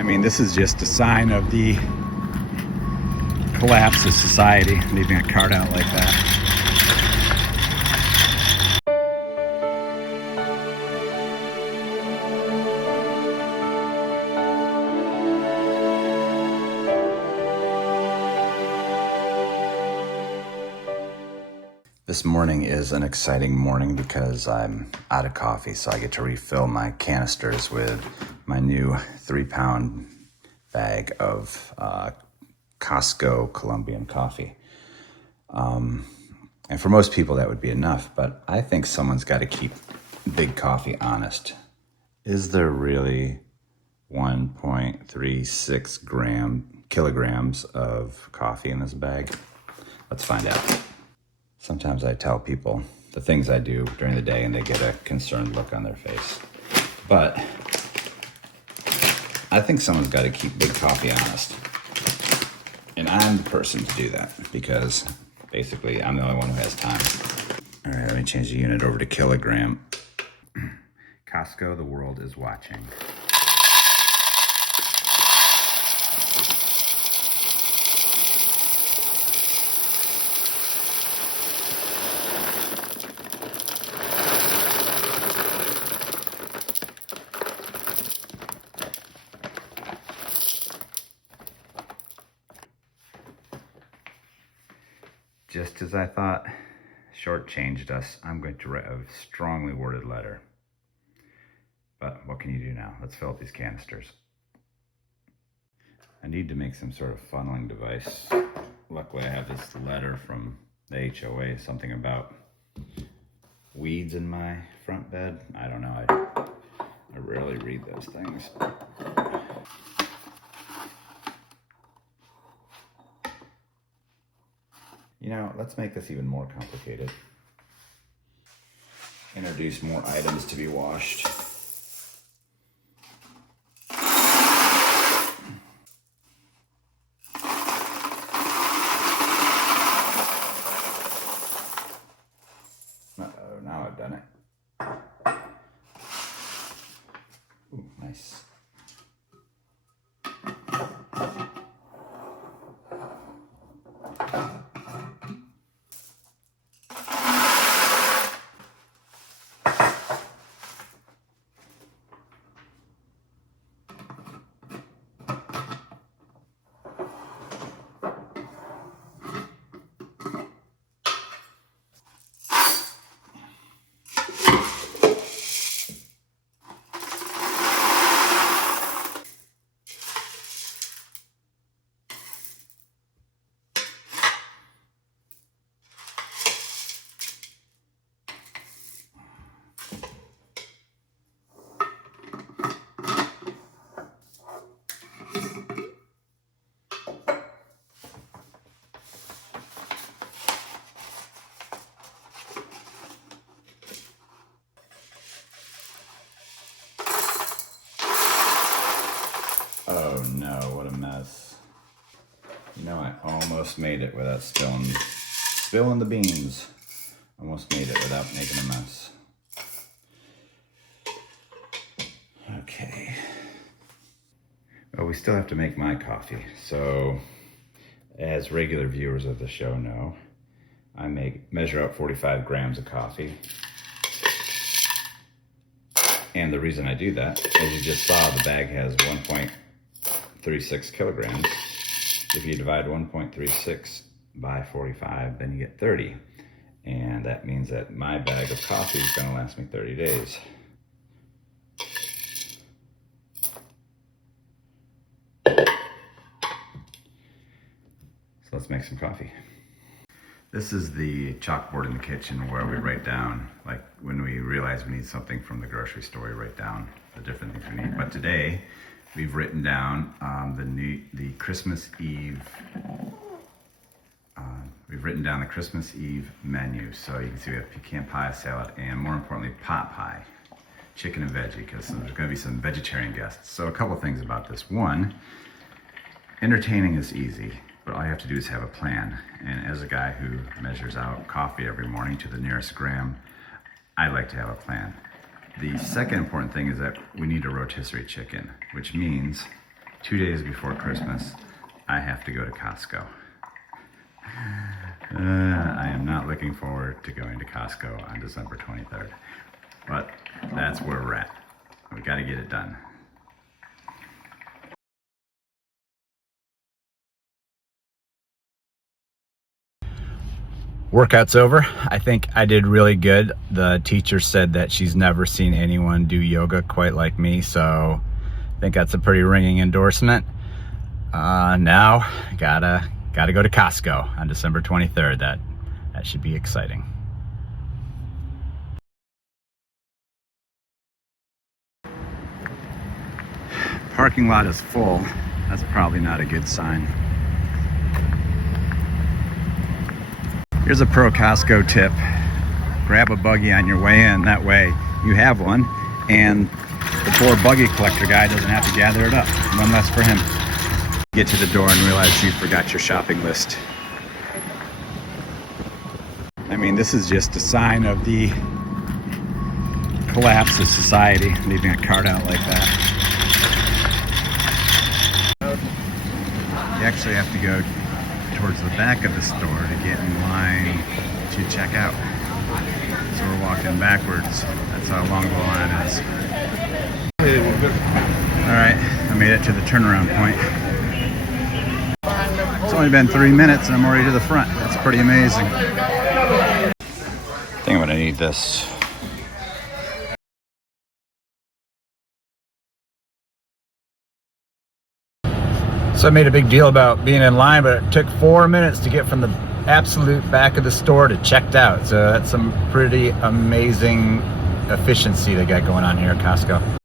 I mean, this is just a sign of the collapse of society, leaving a cart out like that. This morning is an exciting morning because I'm out of coffee, so I get to refill my canisters with my new 3-pound bag of Costco Colombian coffee. And for most people that would be enough, but I think someone's got to keep Big Coffee honest. Is there really 1.36 kilograms of coffee in this bag? Let's find out. Sometimes I tell people the things I do during the day and they get a concerned look on their face. But I think someone's got to keep Big Coffee honest. And I'm the person to do that because basically I'm the only one who has time. All right, let me change the unit over to kilogram. Costco, the world is watching. Just as I thought shortchanged us, I'm going to write a strongly worded letter. But what can you do now? Let's fill up these canisters. I need to make some sort of funneling device. Luckily, I have this letter from the HOA, something about weeds in my front bed. I don't know. I rarely read those things. You know, let's make this even more complicated. Introduce more items to be washed. Uh-oh, now I've done it. Ooh, nice. Oh no, what a mess. You know, I almost made it without spilling the beans. Almost made it without making a mess. Okay. Well, we still have to make my coffee. So, as regular viewers of the show know, I measure out 45 grams of coffee. And the reason I do that, as you just saw, the bag has 1.36 kilograms. If you divide 1.36 by 45, then you get 30. And that means that my bag of coffee is going to last me 30 days. So let's make some coffee. This is the chalkboard in the kitchen where we write down, like when we realize we need something from the grocery store, we write down the different things we need. But today, we've written down the Christmas Eve. We've written down the Christmas Eve menu. So you can see we have pecan pie, salad, and more importantly, pot pie, chicken and veggie, because there's going to be some vegetarian guests. So a couple things about this. One, entertaining is easy, but all you have to do is have a plan. And as a guy who measures out coffee every morning to the nearest gram, I like to have a plan. The second important thing is that we need a rotisserie chicken, which means 2 days before Christmas, I have to go to Costco. I am not looking forward to going to Costco on December 23rd, but that's where we're at. We got to get it done. Workout's over. I think I did really good. The teacher said that she's never seen anyone do yoga quite like me, so I think that's a pretty ringing endorsement. Now gotta go to Costco on December 23rd. That should be exciting. Parking lot is full. That's probably not a good sign. Here's a pro Costco tip. Grab a buggy on your way in. That way you have one, and the poor buggy collector guy doesn't have to gather it up. One less for him. Get to the door and realize you forgot your shopping list. I mean, this is just a sign of the collapse of society, leaving a cart out like that. You actually have to go towards the back of the store to get in line to check out. So we're walking backwards. That's how long the line is. Alright, I made it to the turnaround point. It's only been 3 minutes and I'm already to the front. That's pretty amazing. I think I'm gonna need this. So I made a big deal about being in line, but it took 4 minutes to get from the absolute back of the store to checked out. So that's some pretty amazing efficiency they got going on here at Costco.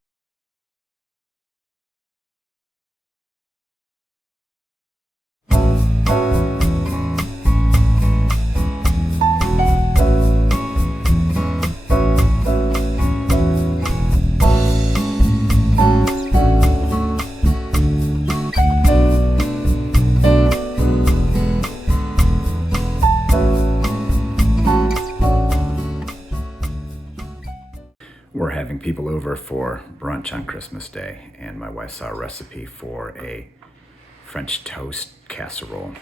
We're having people over for brunch on Christmas Day, and my wife saw a recipe for a French toast casserole,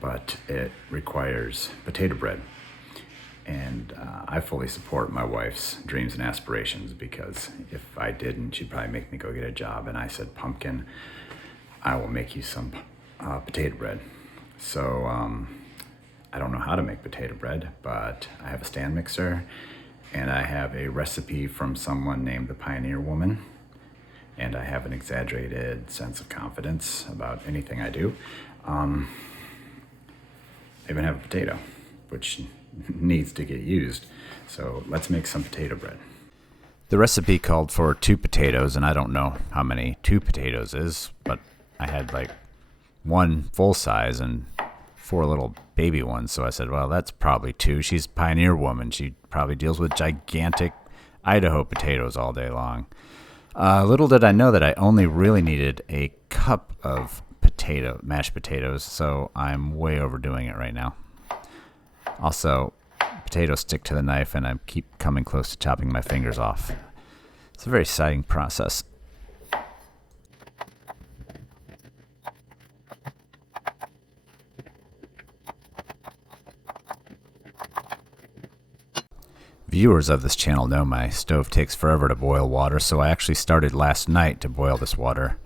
but it requires potato bread. And I fully support my wife's dreams and aspirations, because if I didn't, she'd probably make me go get a job. And I said, "Pumpkin, I will make you some potato bread." So I don't know how to make potato bread, but I have a stand mixer, and I have a recipe from someone named the Pioneer Woman, and I have an exaggerated sense of confidence about anything I do. I even have a potato, which needs to get used. So let's make some potato bread. The recipe called for 2 potatoes, and I don't know how many 2 potatoes is, but I had like 1 full size and 4 little baby ones. So I said, well, that's probably 2. She's a Pioneer Woman. She probably deals with gigantic Idaho potatoes all day long. Little did I know that I only really needed a cup of mashed potatoes, so I'm way overdoing it right now. Also, potatoes stick to the knife, and I keep coming close to chopping my fingers off. It's a very exciting process. Viewers of this channel know my stove takes forever to boil water, so I actually started last night to boil this water.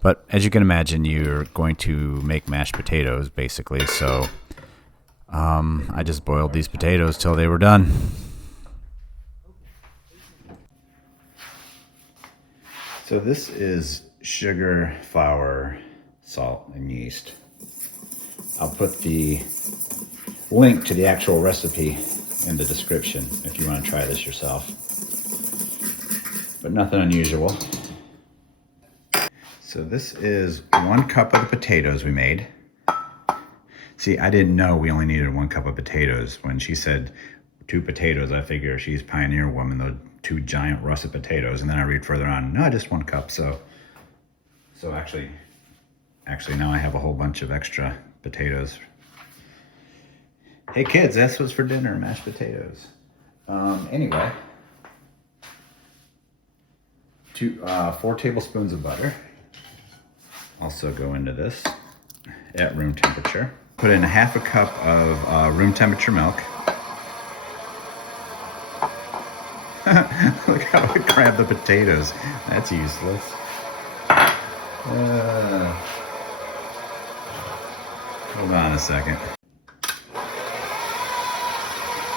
But as you can imagine, you're going to make mashed potatoes, basically, so I just boiled these potatoes till they were done. So this is sugar, flour, salt, and yeast. I'll put the link to the actual recipe in the description if you want to try this yourself. But nothing unusual. So this is 1 cup of the potatoes we made. See, I didn't know we only needed 1 cup of potatoes. When she said 2 potatoes, I figure she's Pioneer Woman, those 2 giant russet potatoes. And then I read further on, no, just 1 cup. So actually now I have a whole bunch of extra potatoes. Hey kids, that's what's for dinner, mashed potatoes. Anyway, 4 tablespoons of butter. also go into this at room temperature. Put in 1/2 cup of room temperature milk. Look how it grabbed the potatoes. That's useless. Hold on a second.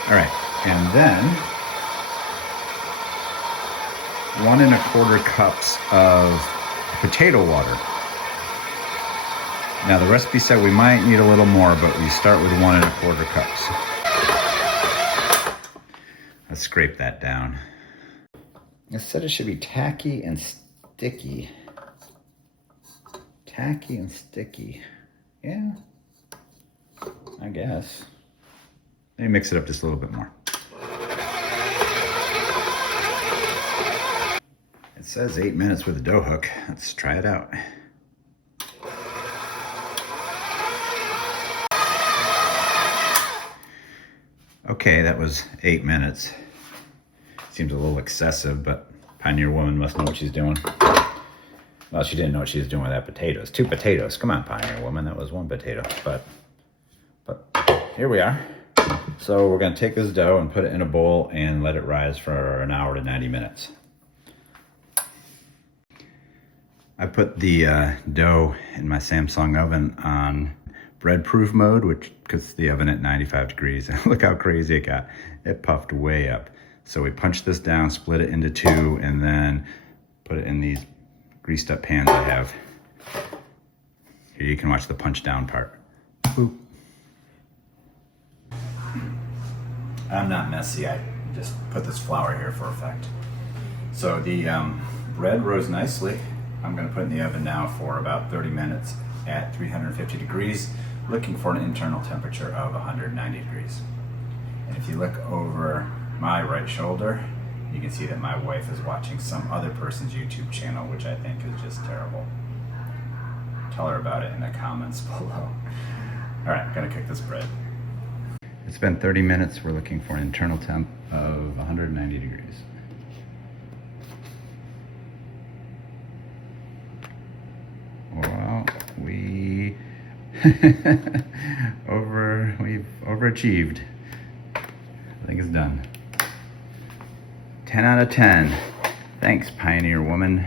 All right, and then 1 1/4 cups of potato water. Now the recipe said we might need a little more, but we start with 1 1/4 cups. Let's scrape that down. It said it should be tacky and sticky. Tacky and sticky. Yeah, I guess. Let me mix it up just a little bit more. It says 8 minutes with a dough hook. Let's try it out. Okay, that was 8 minutes. Seems a little excessive, but Pioneer Woman must know what she's doing. Well, she didn't know what she was doing with that potatoes. 2 potatoes. Come on, Pioneer Woman. That was 1 potato. But here we are. So we're going to take this dough and put it in a bowl and let it rise for an hour to 90 minutes. I put the dough in my Samsung oven on bread-proof mode, which puts the oven at 95 degrees. Look how crazy it got. It puffed way up. So we punched this down, split it into 2, and then put it in these greased up pans I have. Here you can watch the punch down part. Boop. I'm not messy, I just put this flour here for effect. So the bread rose nicely. I'm gonna put it in the oven now for about 30 minutes at 350 degrees, looking for an internal temperature of 190 degrees. And if you look over my right shoulder, you can see that my wife is watching some other person's YouTube channel, which I think is just terrible. Tell her about it in the comments below. All right, I'm gonna cook this bread. It's been 30 minutes. We're looking for an internal temp of 190 degrees. Well, we've overachieved. I think it's done. 10 out of 10. Thanks, Pioneer Woman.